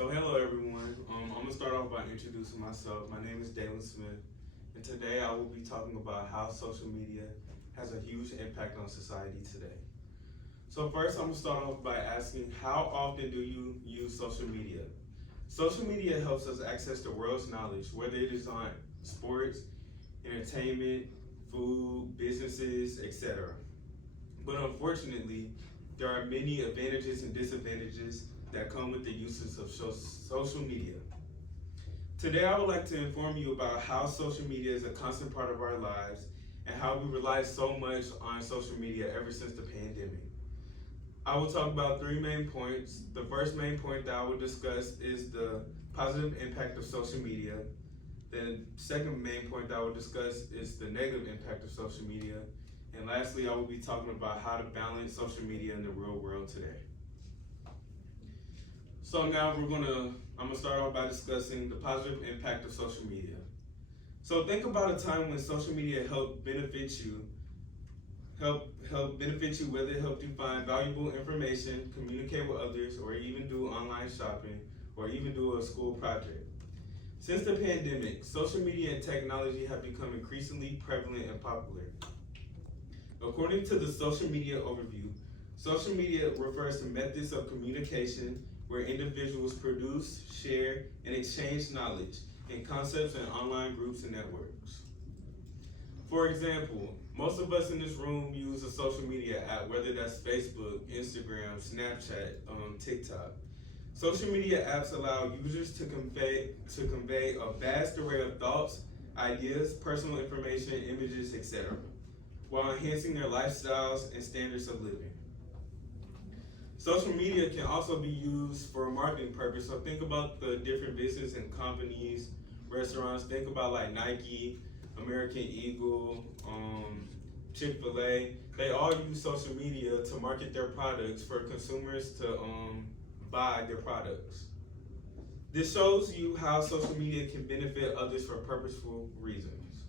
So hello everyone. I'm gonna start off by introducing myself. My name is Dalen Smith, and today I will be talking about how social media has a huge impact on society today. So first, I'm gonna start off by asking, how often do you use social media? Social media helps us access the world's knowledge, whether it is on sports, entertainment, food, businesses, etc. But unfortunately, there are many advantages and disadvantages that come with the uses of social media. Today, I would like to inform you about how social media is a constant part of our lives and how we rely so much on social media ever since the pandemic. I will talk about three main points. The first main point that I will discuss is the positive impact of social media. The second main point that I will discuss is the negative impact of social media. And lastly, I will be talking about how to balance social media in the real world today. So now I'm gonna start off by discussing the positive impact of social media. So think about a time when social media helped benefit you, whether it helped you find valuable information, communicate with others, or even do online shopping, or even do a school project. Since the pandemic, social media and technology have become increasingly prevalent and popular. According to the social media overview, social media refers to methods of communication where individuals produce, share, and exchange knowledge and concepts in online groups and networks. For example, most of us in this room use a social media app, whether that's Facebook, Instagram, Snapchat, TikTok. Social media apps allow users to convey a vast array of thoughts, ideas, personal information, images, etc., while enhancing their lifestyles and standards of living. Social media can also be used for a marketing purpose. So think about the different business and companies, restaurants. Think about like Nike, American Eagle, Chick-fil-A. They all use social media to market their products for consumers to buy their products. This shows you how social media can benefit others for purposeful reasons.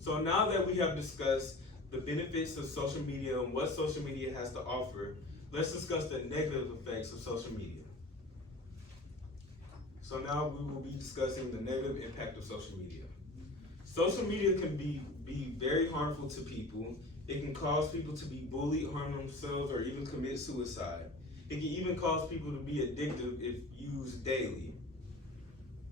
So now that we have discussed the benefits of social media and what social media has to offer, let's discuss the negative effects of social media. So now we will be discussing the negative impact of social media. Social media can be very harmful to people. It can cause people to be bullied, harm themselves, or even commit suicide. It can even cause people to be addictive if used daily.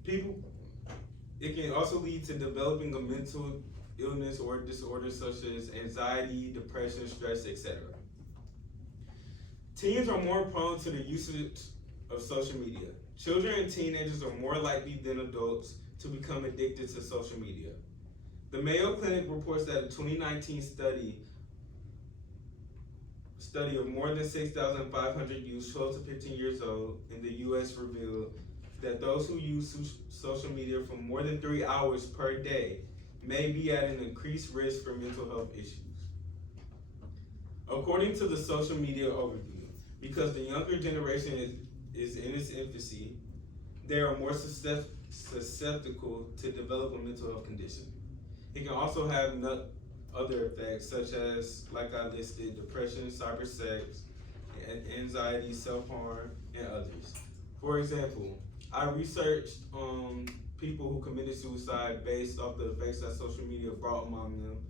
It can also lead to developing a mental illness or disorders such as anxiety, depression, stress, etc. Teens are more prone to the usage of social media. Children and teenagers are more likely than adults to become addicted to social media. The Mayo Clinic reports that a 2019 study of more than 6,500 youths 12 to 15 years old in the U.S. revealed that those who use social media for more than 3 hours per day may be at an increased risk for mental health issues. According to the social media overview, because the younger generation is in its infancy, they are more susceptible to develop a mental health condition. It can also have other effects such as, like I listed, depression, cybersex, anxiety, self-harm, and others. For example, I researched people who committed suicide based off the effects that social media brought among them.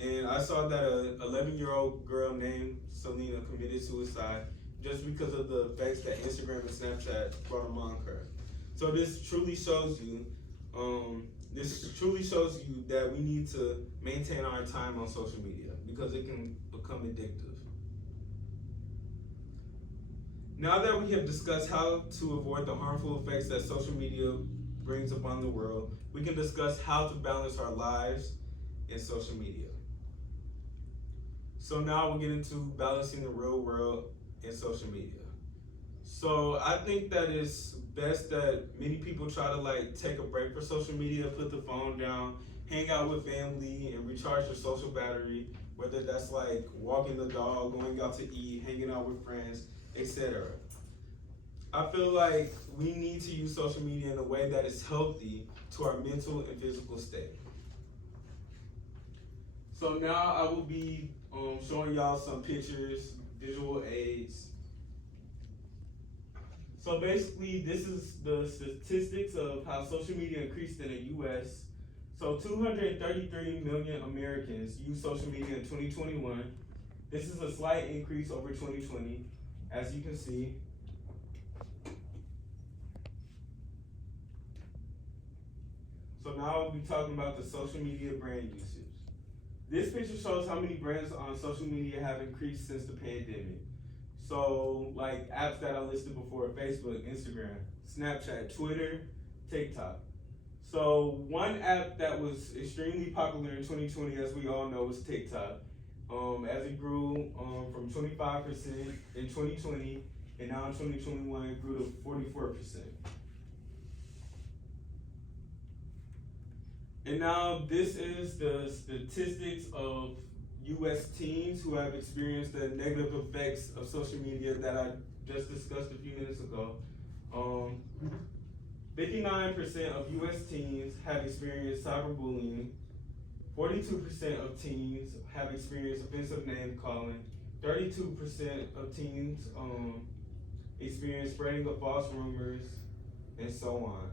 And I saw that an 11-year-old girl named Selena committed suicide just because of the effects that Instagram and Snapchat brought among her. So this truly shows you that we need to maintain our time on social media because it can become addictive. Now that we have discussed how to avoid the harmful effects that social media brings upon the world, we can discuss how to balance our lives and social media. So now we'll get into balancing the real world and social media. So I think that it's best that many people try to take a break for social media, put the phone down, hang out with family, and recharge your social battery, whether that's like walking the dog, going out to eat, hanging out with friends, etc. I feel like we need to use social media in a way that is healthy to our mental and physical state. So now I will be showing y'all some pictures, visual aids. So basically, this is the statistics of how social media increased in the U.S. So 233 million Americans use social media in 2021. This is a slight increase over 2020, as you can see. So now we'll be talking about the social media brand usage. This picture shows how many brands on social media have increased since the pandemic. So like apps that I listed before: Facebook, Instagram, Snapchat, Twitter, TikTok. So one app that was extremely popular in 2020, as we all know, was TikTok. As it grew from 25% in 2020, and now in 2021 it grew to 44%. And now this is the statistics of U.S. teens who have experienced the negative effects of social media that I just discussed a few minutes ago. 59% of U.S. teens have experienced cyberbullying. 42% of teens have experienced offensive name calling. 32% of teens experience spreading of false rumors, and so on.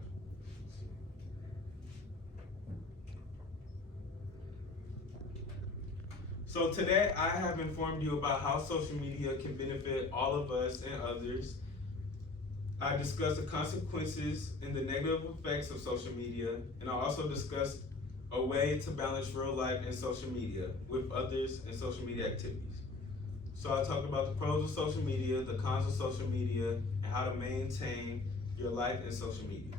So today I have informed you about how social media can benefit all of us and others. I discussed the consequences and the negative effects of social media, and I also discussed a way to balance real life and social media with others and social media activities. So I talked about the pros of social media, the cons of social media, and how to maintain your life in social media.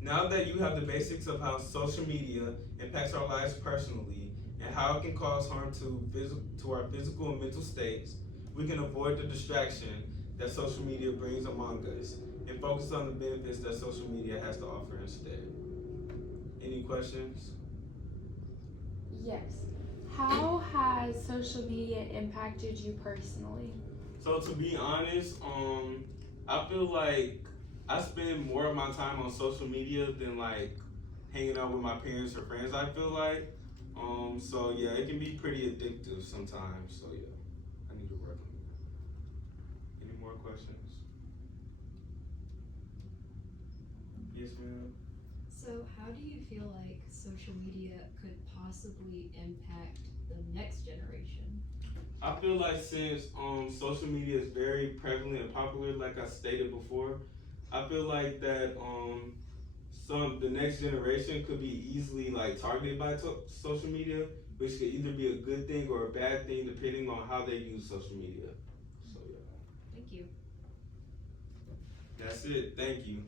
Now that you have the basics of how social media impacts our lives personally and how it can cause harm to our physical and mental states, we can avoid the distraction that social media brings among us and focus on the benefits that social media has to offer instead. Any questions? Yes. How has social media impacted you personally? So to be honest, I feel like I spend more of my time on social media than like hanging out with my parents or friends, I feel like. So yeah, it can be pretty addictive sometimes. So yeah, I need to work on it. Any more questions? Yes, ma'am. So, how do you feel like social media could possibly impact the next generation? I feel like since social media is very prevalent and popular, like I stated before, I feel like that the next generation could be easily like targeted by social media, which could either be a good thing or a bad thing depending on how they use social media. So yeah, Thank you. that's it. Thank you.